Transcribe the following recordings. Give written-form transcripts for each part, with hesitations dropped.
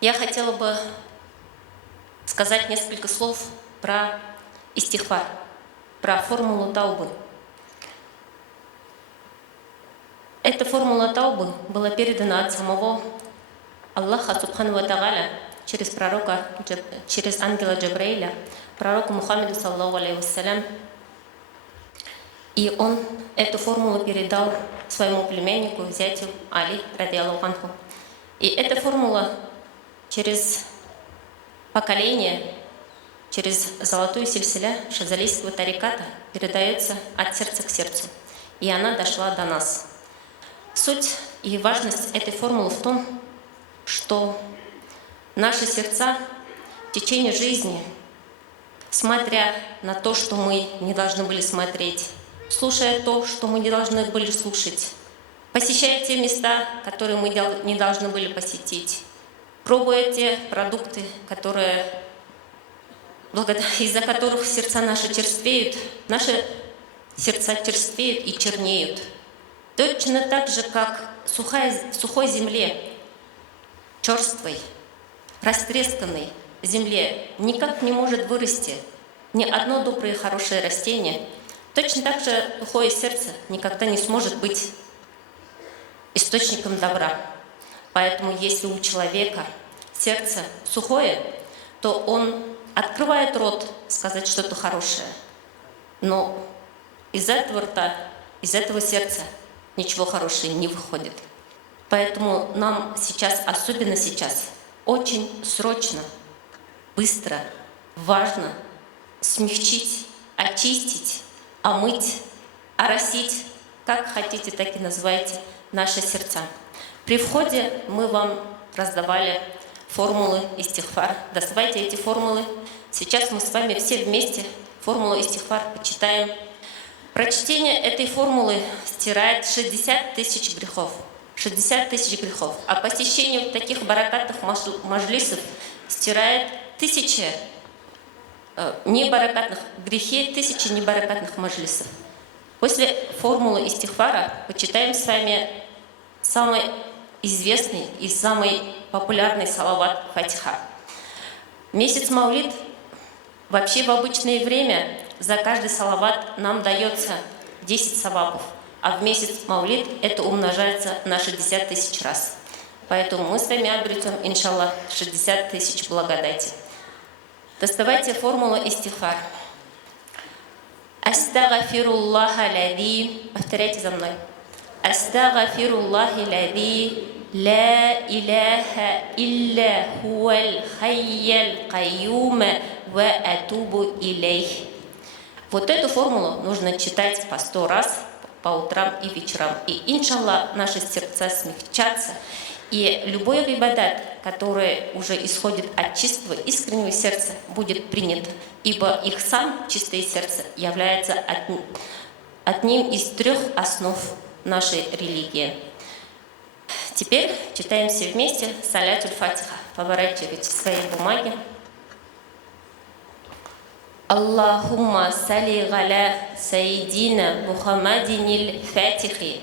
Я хотела бы сказать несколько слов про истихфар, про формулу таубы. Эта формула таубы была передана от самого Аллаха Субхану ва Тааля через пророка, через ангела Джабраиля, пророку Мухаммаду саллаллаху алейхи вассалям. И он эту формулу передал своему племяннику, зятю Али, радиаллаху анху. И эта формула через поколение, через золотую сильсиля шазалийского тариката передается от сердца к сердцу. И она дошла до нас. Суть и важность этой формулы в том, что наши сердца в течение жизни, смотря на то, что мы не должны были смотреть, слушая то, что мы не должны были слушать, посещая те места, которые мы не должны были посетить, пробуя те продукты, из-за которых сердца наши черствеют, наши сердца черствеют и чернеют. Точно так же, как в сухой земле, черствой, растресканной земле никак не может вырасти ни одно доброе и хорошее растение, точно так же сухое сердце никогда не сможет быть источником добра. Поэтому если у человека сердце сухое, то он открывает рот сказать что-то хорошее, но из этого рта, из этого сердца ничего хорошего не выходит. Поэтому нам сейчас, особенно сейчас, очень срочно, быстро, важно смягчить, очистить, омыть, оросить, как хотите, так и называйте, наши сердца. При входе мы вам раздавали формулы истихфар. Доставайте эти формулы. Сейчас мы с вами все вместе формулу истихфар почитаем. Прочтение этой формулы стирает 60 тысяч грехов. 60 тысяч грехов. А посещение таких баракатных маджлисов стирает тысячи небаракатных грехи, тысячи небаракатных маджлисов. После формулы истихфара почитаем с вами самый известный и самый популярный салават Фатиха. Месяц Маулид, вообще в обычное время за каждый салават нам дается 10 савабов, а в месяц Маулид это умножается на 60 тысяч раз. Поэтому мы с вами обретем, иншаллах, 60 тысяч благодати. Доставайте формулу истихфар. Астагфируллаха лади. Повторяйте за мной. Астагфируллахи лади. لا إله إلا هو الحي القيوم وأتوب إليه. Вот эту формулу нужно читать по 100 раз по утрам и вечерам. И, иншаллах, наши сердца смягчатся. И любой ибадат, который уже исходит от чистого, искреннего сердца, будет принят. Ибо их сам чистое сердце является одним из 3 основ нашей религии. Теперь читаем все вместе салятуль фатиха. Поворачивайте свои бумаги. Аллахумма салли галя сайдина Мухаммадинил фатихи.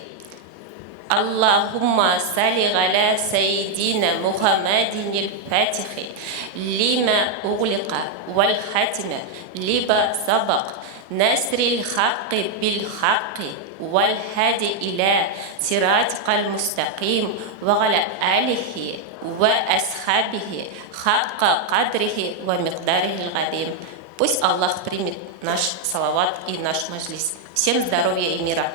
Аллахумма салли галя сайдина Мухаммадинил фатихи. Лима углика валь хатима либа сабак. نصر الحق بالحق والهدي إلى صراطك المستقيم وعلى آله وأصحابه حق قدره ومقداره العظيم. Пусть Аллах примет наш салават и наш маджлис. Всем здоровья и мира.